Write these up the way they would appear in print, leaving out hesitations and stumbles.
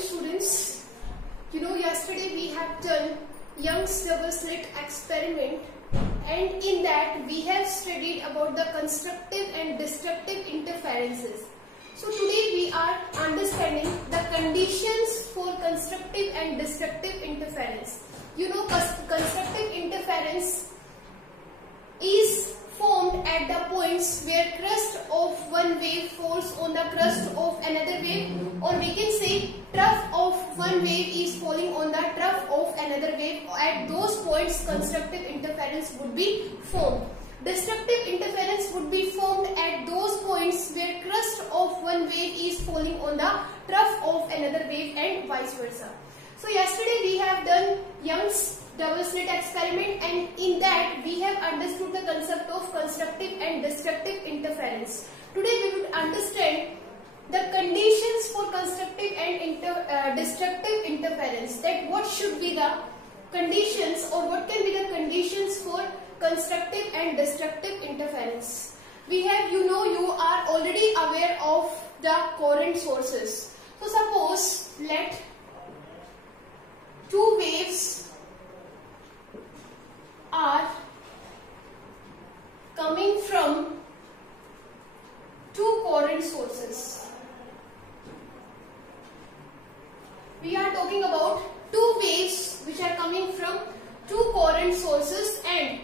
students. Yesterday we have done Young's double slit experiment, and in that we have studied about the constructive and destructive interferences. So today we are understanding the conditions for constructive and destructive interference. Constructive interference is formed at the points where crest of one wave falls on the crest of another wave, or we can say trough of one wave is falling on the trough of another wave. At those points constructive interference would be formed. Destructive interference would be formed at those points where crest of one wave is falling on the trough of another wave and vice versa. So yesterday we have done Young's double slit experiment, and in that we have understood the concept of constructive and destructive interference. Today we would understand the conditions for constructive and destructive interference, that what should be the conditions or what can be the conditions for constructive and destructive interference. We have, you are already aware of the current sources. So suppose let two waves are coming from two current sources. We are talking about two waves which are coming from two current sources, and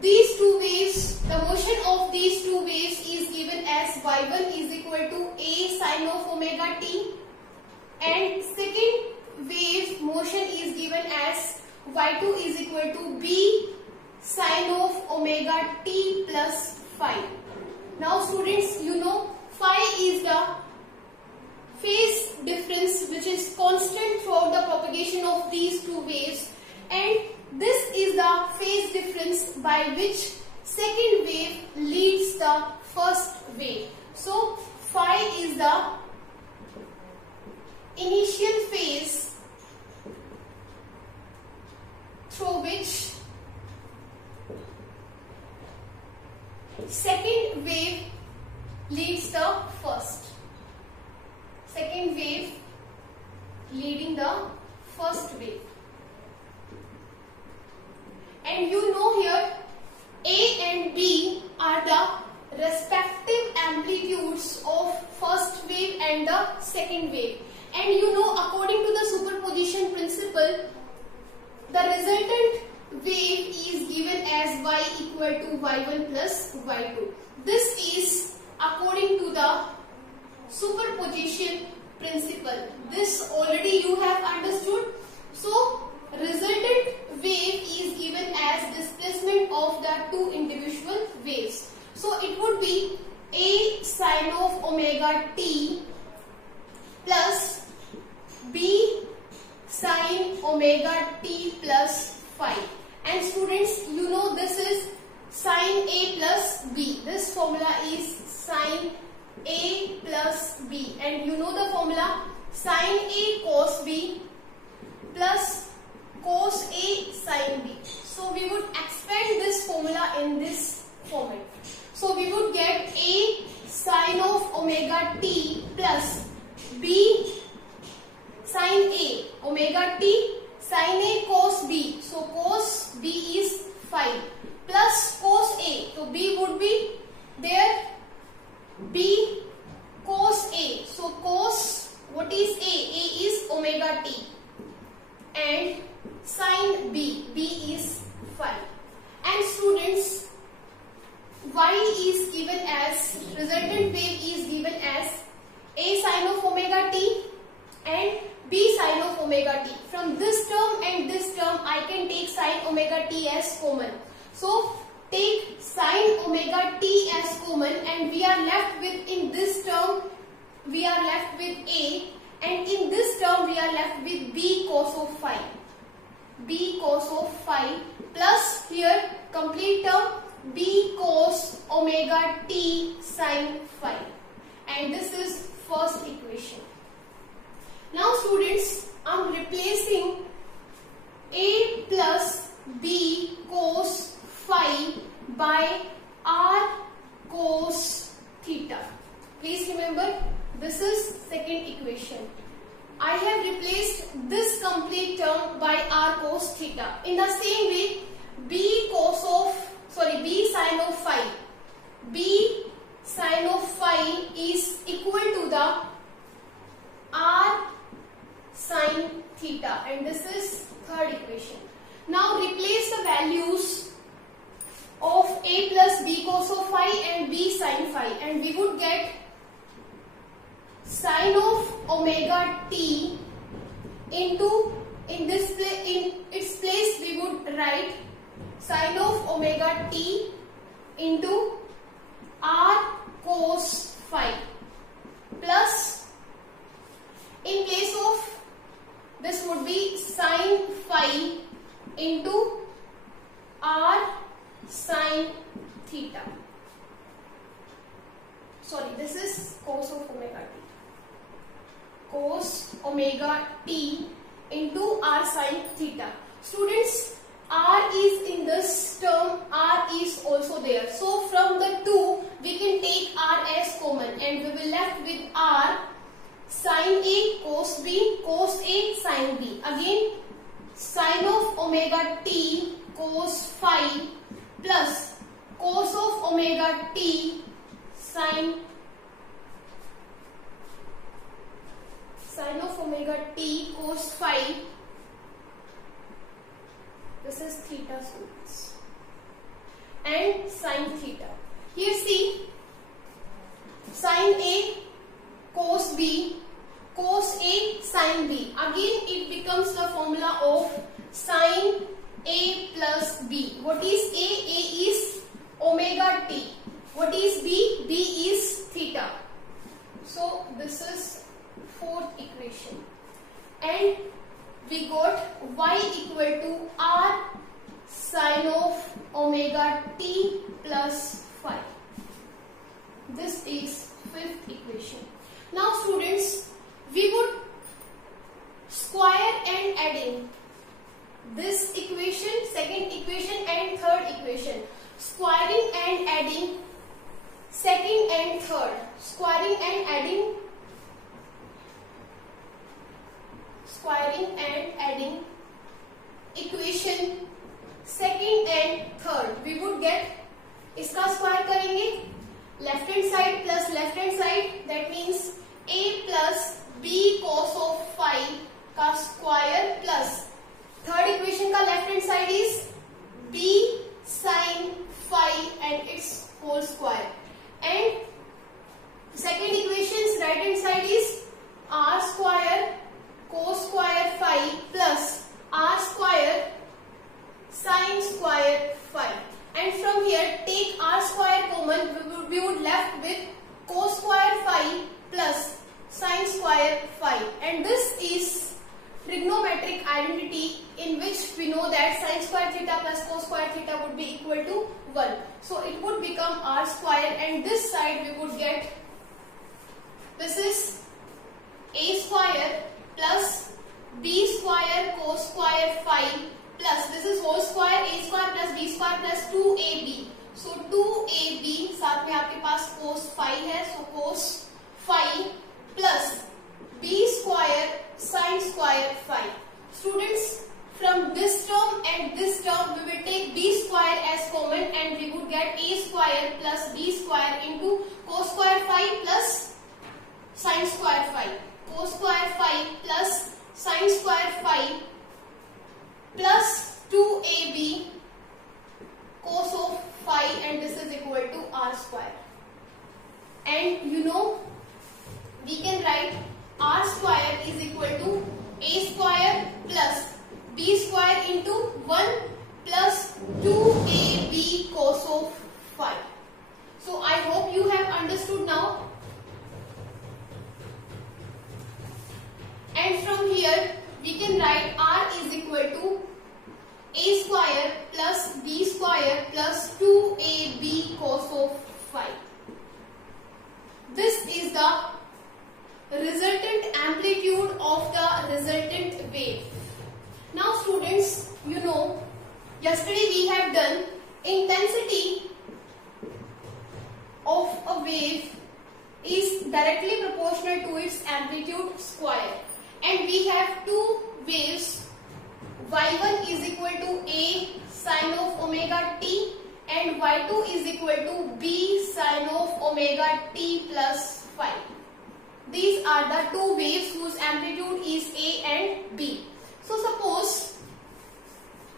these two waves, the motion of these two waves is given as y1 is equal to a sine of omega t, and second wave motion is given as y2 is equal to b sine of omega t plus phi. Now students, phi is the phase difference which is constant throughout the propagation of these two waves, and this is the phase difference by which second wave leads the first wave. So phi is the initial phase through which second wave leads the first. Second wave leading the first wave. And here A and B are the respective amplitudes of first wave and the second wave. And according to the superposition principle, the resultant wave is given as y equal to y1 plus y2. This is according to the superposition principle. This already you have understood. So resultant wave is given as displacement of the two individual waves. So it would be a sine of omega t plus b sine omega t plus phi. And students, this is sine a plus b. This formula is sine a plus b, and the formula sine a cos b plus cos a sine b. So we would expand this formula in this format. So we would get a sine of omega t plus b sine a omega t sine a cos b. So cos b is phi plus cos a. So b would be there, b cos a. So cos, what is a? A is omega t, and sine b. B is phi. And students, y is given as, resultant wave is given as a sine of omega t and b sine of omega t. From this term and this term I can take sine omega t as common. So take sine omega t as common, and we are left with, in this term we are left with a, and in this term we are left with b cos of phi. B cos of phi plus here complete term b cos omega t sine phi, and this is first equation. Now students, I am replacing a plus b cos phi by r cos theta. Please remember, this is second equation. I have replaced this complete term by r cos theta. In the same way, b sin of phi. B sin of phi is equal to the r sin theta, and this is third equation. Now replace the values of a plus b cos of phi and b sin phi, and we would get sin of omega t into, in its place we would write sin of omega t into r cos phi, plus in place of this would be sin phi into r sin theta. Sorry, this is cos of omega t. Cos omega t into r sin theta. Students, r is in this term, r is also there. So from the two, we can take r as common, and we will left with r sin a cos b cos a sin b. Again, sin of omega t cos phi plus cos of omega t sin of omega t cos phi. This is theta, students, and sin theta. Here see, sin a cos b cos a sin b. Again it becomes the formula of sin a plus b. What is a? A is omega t. What is b? B is theta. So this is fourth equation, and we got y equal to r sin of omega t plus phi. This is fifth equation. Now students, we would square and adding this equation, second equation and third equation. Squaring and adding second and third. Squaring and adding equation second and third. We would get, इसका square करेंगे, left hand side plus left hand side, that means a plus b cos of phi का square plus third equation का left hand side is b sin phi and its whole square, and second equation's right hand side is r square cos square phi plus r square sin square phi, and from here take r square common, we would left with cos square phi plus sin square phi, and this is trigonometric identity in which we know that sin square theta plus cos square theta would be equal to 1. So it would become r square, and this side we would get, this is a square plus b square cos square phi plus this is whole square a square plus b square plus 2ab. So 2ab साथ में आपके पास cos phi है, so cos phi plus b square sin square phi. Students, from this term and this term we will take b square as common, and we would get a square plus b square into cos square phi plus sin square phi. Cos square phi plus sin square phi plus 2ab cos of phi, and this is equal to r square. And you know, we can write r square is equal to a square plus b square into 1 plus 2ab cos of phi. So I hope you have understood now. And from here we can write r is equal to a square plus b square plus 2ab cos of phi. This is the resultant amplitude of the resultant wave. Now students, you know, yesterday we have done intensity of a wave is directly proportional to its amplitude square, and we have two waves. Y1 is equal to A sine of omega t and Y2 is equal to B sine of omega t plus phi. These are the two waves whose amplitude is A and B. So suppose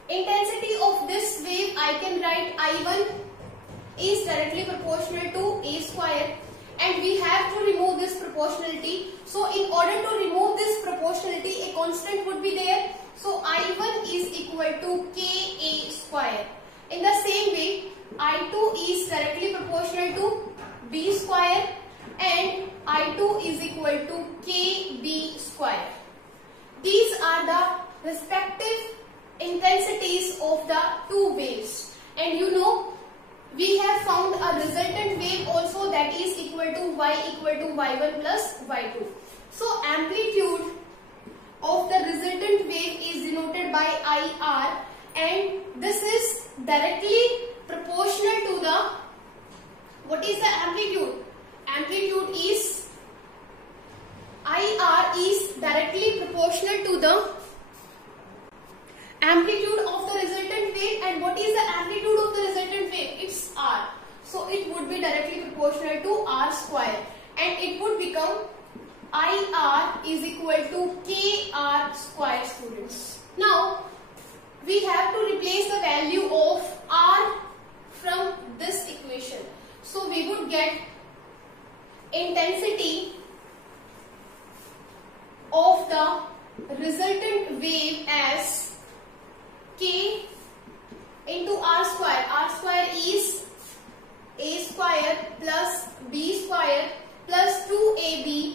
intensity of this wave, I can write I1 is directly proportional to A square, and we have to remove this proportionality. So in order to remove this proportionality, a constant would be there. So I1 is equal to Ka square. In the same way, I2 is directly proportional to B square and I2 is equal to Kb square. These are the respective intensities of the two waves, and you know we have found a resultant wave also, that is equal to y equal to y1 plus y2. So amplitude of the resultant wave is denoted by IR, and this is directly proportional to the, what is the amplitude? Amplitude is, IR is directly proportional to the amplitude of the resultant wave, and what is the amplitude of the resultant wave? It's R. So it would be directly proportional to R square, and it would become IR is equal to KR square, students. Now we have to replace the value of R from this equation. So we would get intensity of the resultant wave as K into R square. R square is A square plus B square plus 2AB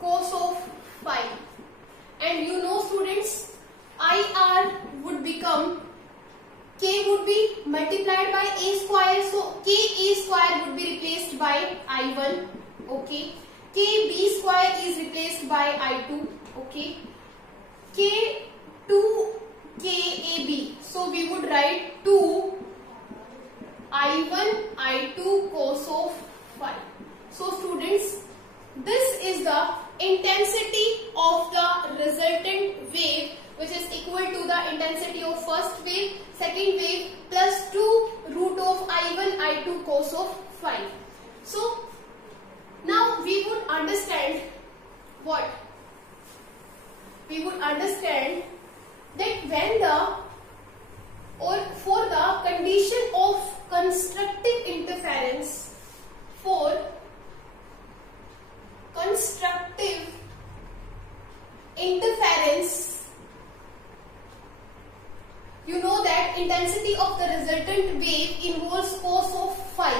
cos of phi. And you know, students, IR would become, K would be multiplied by A square. So Ka square would be replaced by I1. Okay. Kb square is replaced by I2. Okay. K2 Kab. So we would write 2 I1 I2 cos of phi. So students, this is the intensity of the resultant wave, which is equal to the intensity of first wave, second wave plus 2 root of I1 I2 cos of phi. So now we would understand what? We would understand that when the, or for the condition of constructive interference, for constructive interference, you know that intensity of the resultant wave involves cos of phi.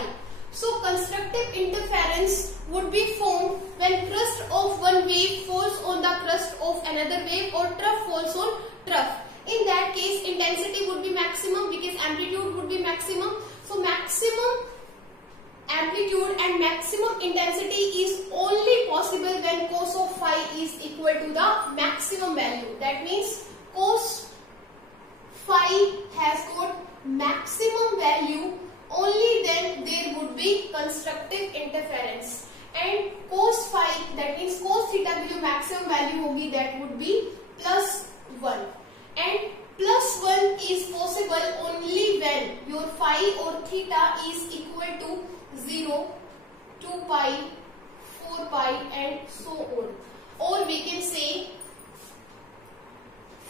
So constructive interference would be formed when crust of one wave falls on the crust of another wave, or trough falls on trough. In that case, intensity would be maximum because amplitude would be maximum. So maximum amplitude and maximum intensity is only possible when cos of phi is equal to the maximum value. That means cos phi has got maximum value, only then there would be constructive interference. And cos phi, that means cos theta की जो maximum value होगी, that would be +1. And +1 is possible only when your phi or theta is equal to 0, 2 pi, 4 pi and so on. Or we can say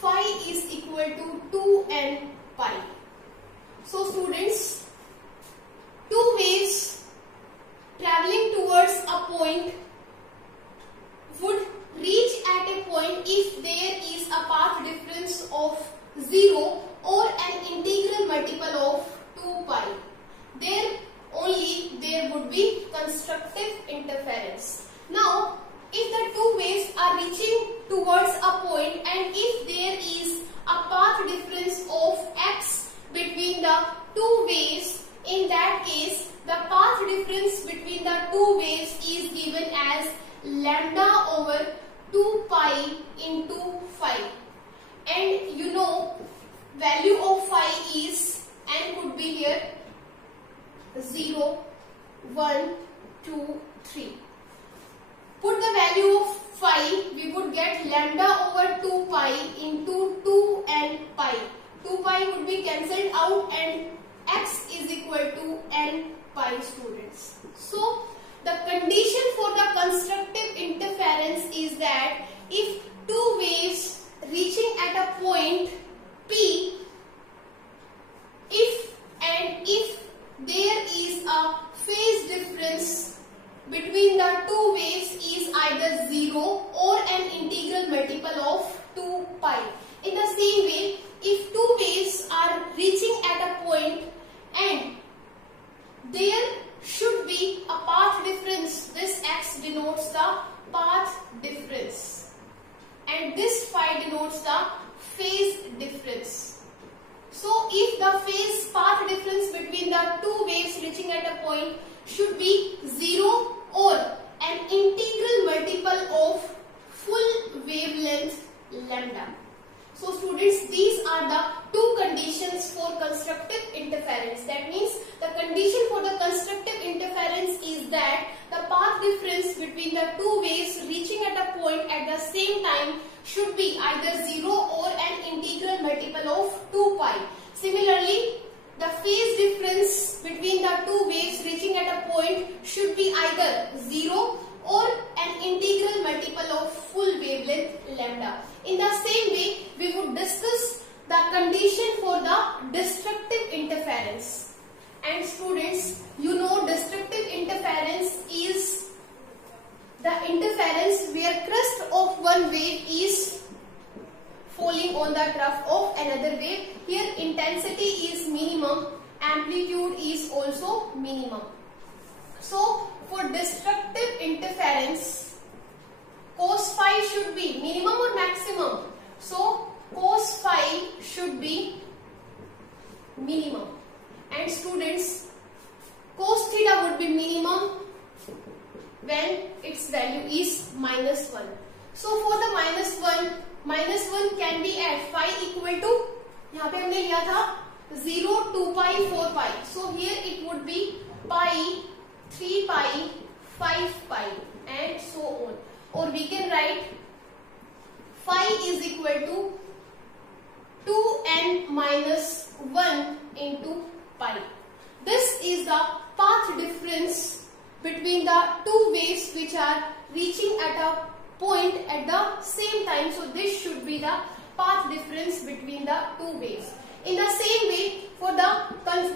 phi is equal to 2n pi. So students, two waves traveling towards a point would reach at a point if there is a path difference of 0 or an integral multiple of 2 pi. There would be constructive interference. Now, if the two waves are reaching towards a point and if there is a path difference of x between the two waves, in that case the path difference between the two waves is given as lambda over 2 pi into phi. And you know, value of phi is, n could be here 0, 1, 2, 3. Put the value of phi get lambda over 2 pi into 2n pi. 2 pi would be cancelled out and x is equal to n pi, students. So the condition for the constructive interference is that if two waves reaching at a point P, if there is a phase difference between the two waves is either 0 or an integral multiple of 2 pi. In the same way, if two waves are reaching at a point and there should be a path difference, this x denotes the path difference and this phi denotes the phase difference. So if the phase path difference between the two waves reaching at a point should be 0 or an integral multiple of full wavelength lambda. So students, these are the two conditions for constructive interference. That means the condition for the constructive interference is that the path difference between the two waves reaching at a point at the same time should be either 0 or an integral multiple of 2 pi. Similarly, the phase difference between the two waves reaching at a point should be either 0 or an integral multiple of full wavelength lambda. In the same way, we would discuss the condition for the destructive interference. And students, you know destructive interference is the interference where crest of one wave is falling on the trough of another wave. Here intensity is minimum, amplitude is also minimum. So for destructive interference, cos phi should be minimum or maximum? So cos phi should be minimum. And students, cos theta would be minimum when its value is -1. So for the -1 can be at phi equal to, यहाँ पे हमने लिया था 0, 2 pi, 4 pi. So here it would be pi, 3 pi, 5 pi and so on. Or we can write phi is equal to 2n minus 1 into pi. This is the path difference between the two waves which are reaching at a point at the same time. So this should be the path difference between the two waves. In the same way, for the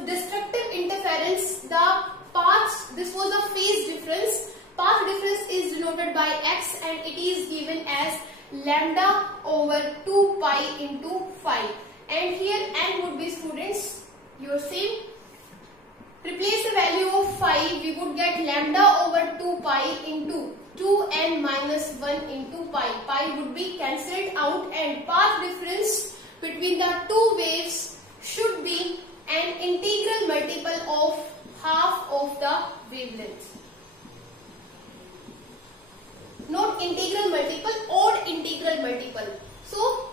destructive interference, the paths, this was the phase difference. Path difference is denoted by x and it is given as lambda over 2 pi into phi. And here n would be, students, your same. Replace the value of phi, we would get lambda over 2 pi into 2n minus 1 into pi. Pi would be cancelled out and path difference between the two waves should be an integral multiple of half of the wavelength. Not integral multiple, odd integral multiple. So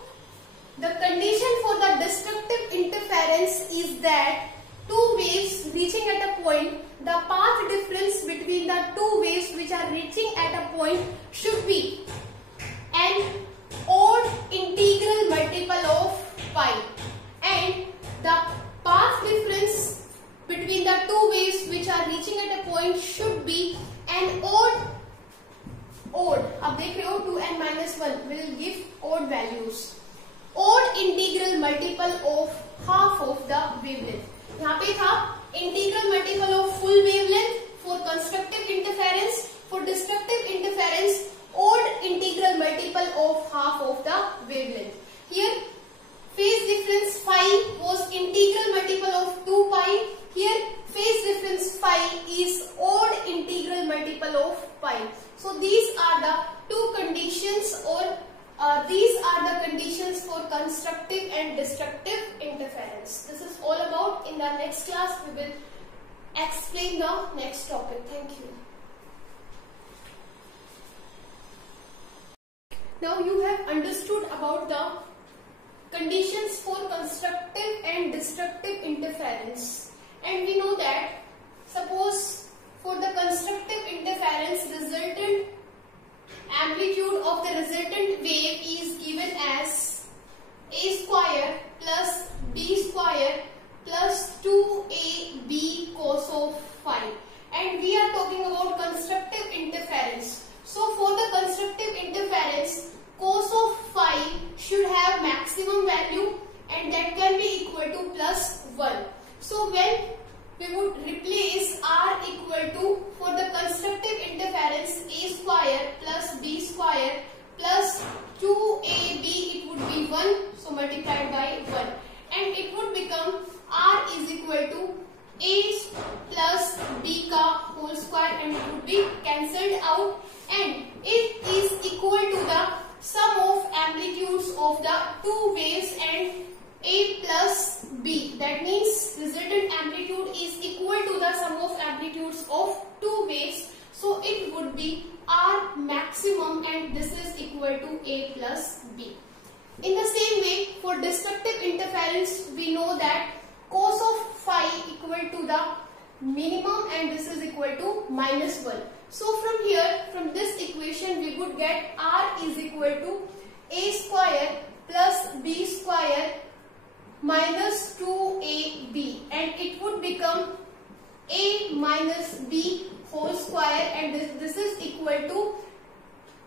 the condition for the destructive interference is that two waves reaching at a point, the path difference between the two waves which are reaching at a point should be an odd integral multiple of pi, and the path difference between the two waves which are reaching at a point should be an odd, अब देख रहे हो 2n minus 1 will give odd values, odd integral multiple of half of the wavelength. यहाँ पे था integral multiple of full wavelength for constructive interference, for destructive interference odd integral multiple of half of the wavelength. Here phase difference phi was integral multiple of 2 pi. Here phase difference phi is odd integral multiple of pi. So these are the two conditions, or these are the conditions for constructive and destructive interference. This is all about. In the next class we will explain the next topic. Thank you. Now you have understood about the conditions for constructive and destructive interference, and we know that suppose for the constructive interference resultant amplitude of the resultant out, and it is equal to the sum of amplitudes of the two waves and A plus B. That means resultant amplitude is equal to the sum of amplitudes of two waves. So it would be R maximum, and this is equal to A plus B. In the same way, for destructive interference, we know that cos of phi equal to the minimum, and this is equal to -1. So from here, from this equation, we would get R is equal to A square plus B square minus 2AB, and it would become A minus B whole square, and this is equal to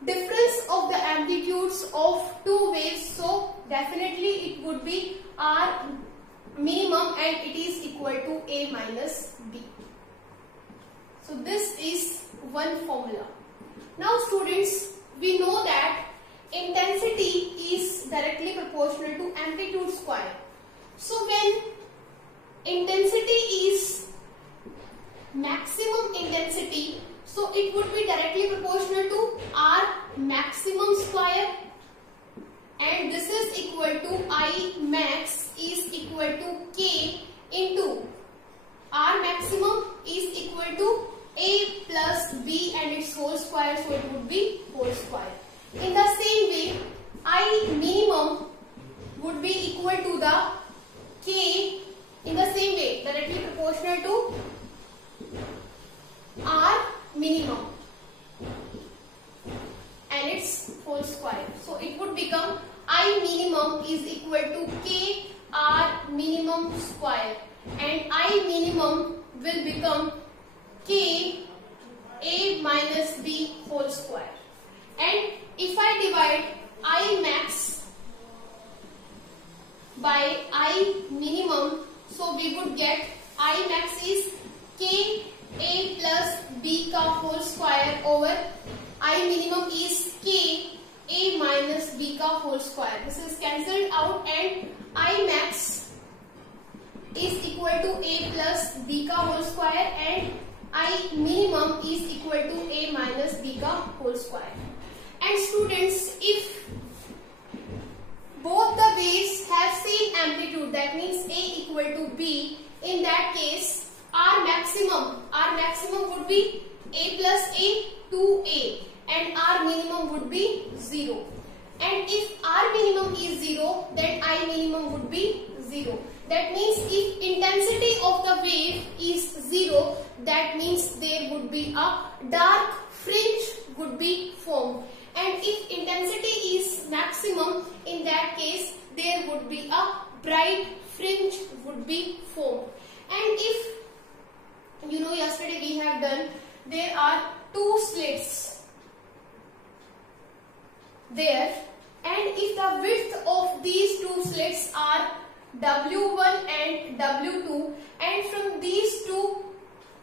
difference of the amplitudes of two waves. So definitely it would be R minimum, and it is equal to A minus B. So this is one formula. Now students, we know that intensity is directly proportional to amplitude square. So when intensity is maximum intensity, so it would be directly proportional to R maximum square, and this is equal to I max is equal to K into R maximum is equal to A plus B and its whole square, so it would be whole square. In the same way, I minimum would be equal to the K, in the same way directly proportional to R minimum and its whole square. So it would become I minimum is equal to K R minimum square, and I minimum will become K A minus B whole square. And if I divide I max by I minimum, so we would get I max is K A plus B ka whole square over I minimum is K A minus B ka whole square. This is cancelled out, and I max is equal to A plus B ka whole square, and I minimum is equal to A minus B ka whole square. And students, if both the waves have same amplitude, that means A equal to B, in that case R maximum would be A plus A 2A, and R minimum would be 0. And if R minimum is 0, then I minimum would be 0. That means if intensity of the wave is 0, that means there would be a dark fringe would be formed. And if intensity is maximum, in that case there would be a bright fringe would be formed. And if you know, yesterday we have done, there are two slits there, and if the width of these two slits are W1 and W2, and from these two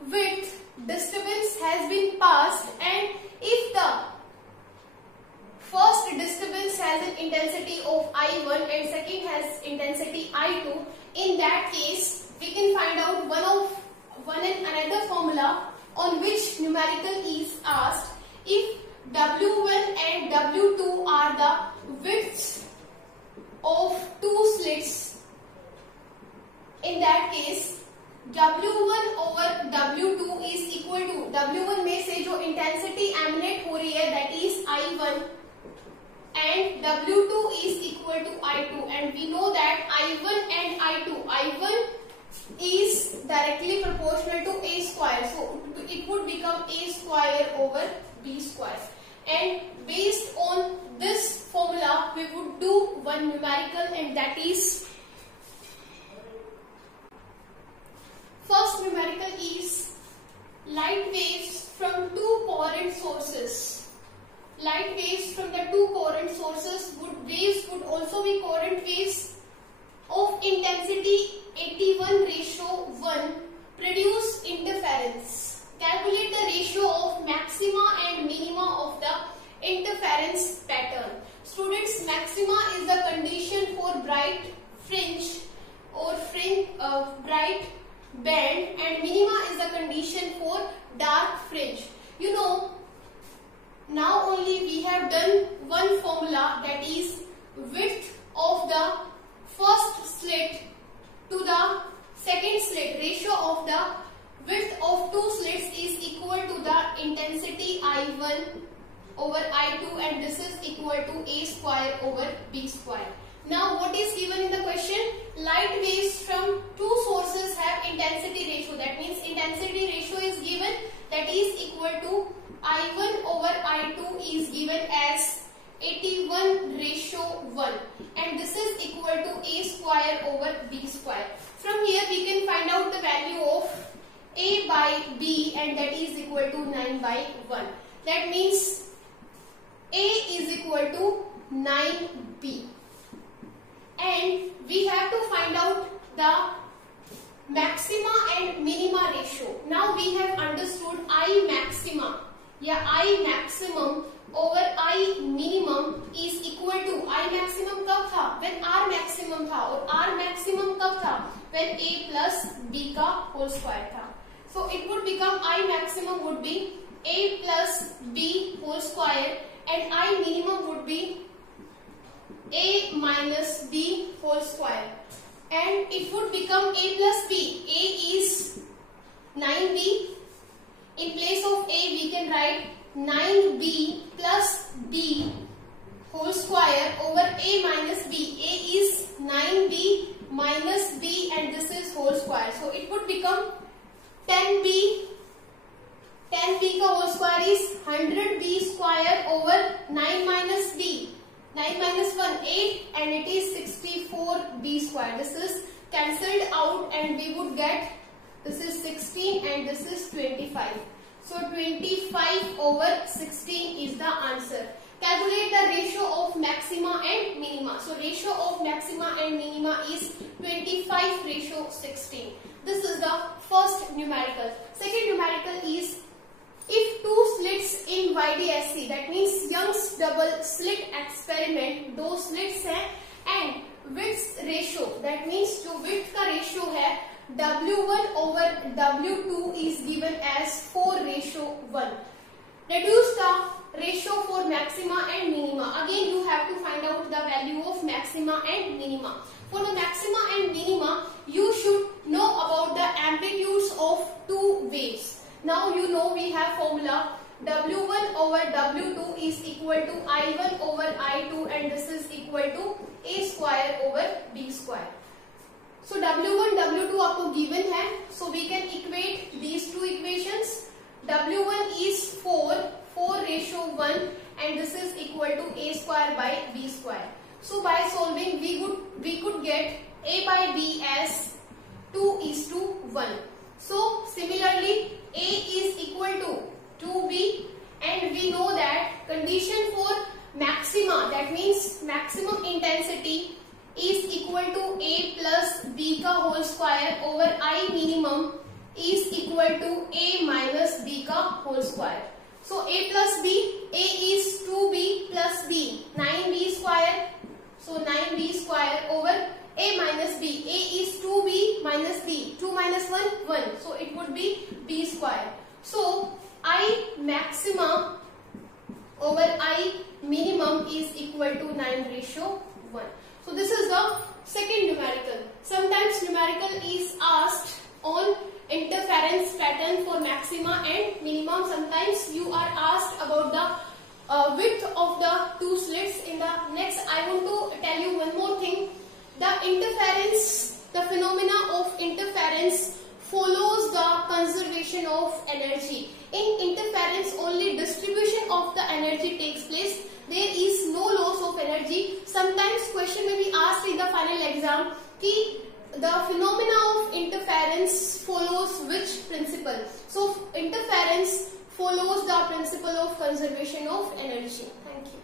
width disturbance has been passed, and if the first disturbance has an intensity of I1 and second has intensity I2, in that case we can find out one and another formula on which numerical is asked. If W1 and W2 are the widths of two slits, in that case W1 over W2 is equal to W1 में से जो intensity emanate हो रही है, that is I1, and W2 is equal to I2, and we know that I1 and I1 is directly proportional to A square, so it would become A square over B square. And based on this formula, we would do one numerical, and that is, first numerical is light waves from two coherent sources. Light waves from the two coherent sources would also be coherent waves of intensity 81:1 produce interference. Calculate the ratio of maxima and minima of the interference pattern. Students, maxima is the condition for bright fringe or bright band, and minima is the condition for dark fringe. You know, I1 over I2 and this is equal to A square over B square. Now what is given in the question? Light waves from two sources have intensity ratio. That means intensity ratio is given, that is equal to I1 over I2 is given as 81:1 and this is equal to A square over B square. From here we can find out the value of A by B and that is equal to 9/1. That means A is equal to 9B. And we have to find out the maxima and minima ratio. Now we have understood I maxima. Yeah, I maximum over I minimum is equal to I maximum कब था? When R maximum था और R maximum कब था? When A plus B का whole square था. So it would become I maximum would be A plus B whole square and I minimum would be A minus B whole square and it would become A plus B. A is 9B. In place of A we can write 9B plus B whole square over A minus B. A is 9B minus B and this is whole square. So it would become 10B. 10B का whole square is 100B square over 9 minus B. 9 minus 1, 8 and it is 64B square. This is cancelled out and we would get, this is 16 and this is 25. So 25 over 16 is the answer. Calculate the ratio of maxima and minima. So ratio of maxima and minima is 25:16. This is the first numerical. Second numerical is if two slits in YDSC, that means Young's double slit experiment, दो slits हैं and width ratio, that means जो width का ratio है W1 over W2 is given as 4:1. Reduce the ratio for maxima and minima. Again you have to find out the value of maxima and minima. For the maxima and minima, you should know about the amplitudes of two waves. Now you know we have formula W1 over W2 is equal to I1 over I2 and this is equal to A square over B square. So W1, W2 आपको given है. So we can equate these two equations. W1 is 4:1 and this is equal to A square by B square. So by solving we could get A by B as 2:1. So similarly A is equal to 2B and we know that condition for maxima, that means maximum intensity is equal to A plus B का whole square over I minimum is equal to A minus B का whole square. So A plus B, A is 2B plus B, 9B square. So 9B square over A minus B. A is 2B minus B. 2 minus 1, 1. So it would be B square. So I maxima over I minimum is equal to 9:1. So this is the second numerical. Sometimes numerical is asked on interference pattern for maxima and minimum. Sometimes you are asked about the width of the two slits. In the next, I want to tell you one more thing. The interference, the phenomena of interference follows the conservation of energy. In interference, only distribution of the energy takes place. There is no loss of energy. Sometimes question may be asked in the final exam कि the phenomena of interference follows which principle? So interference follows the principle of conservation of energy. Thank you.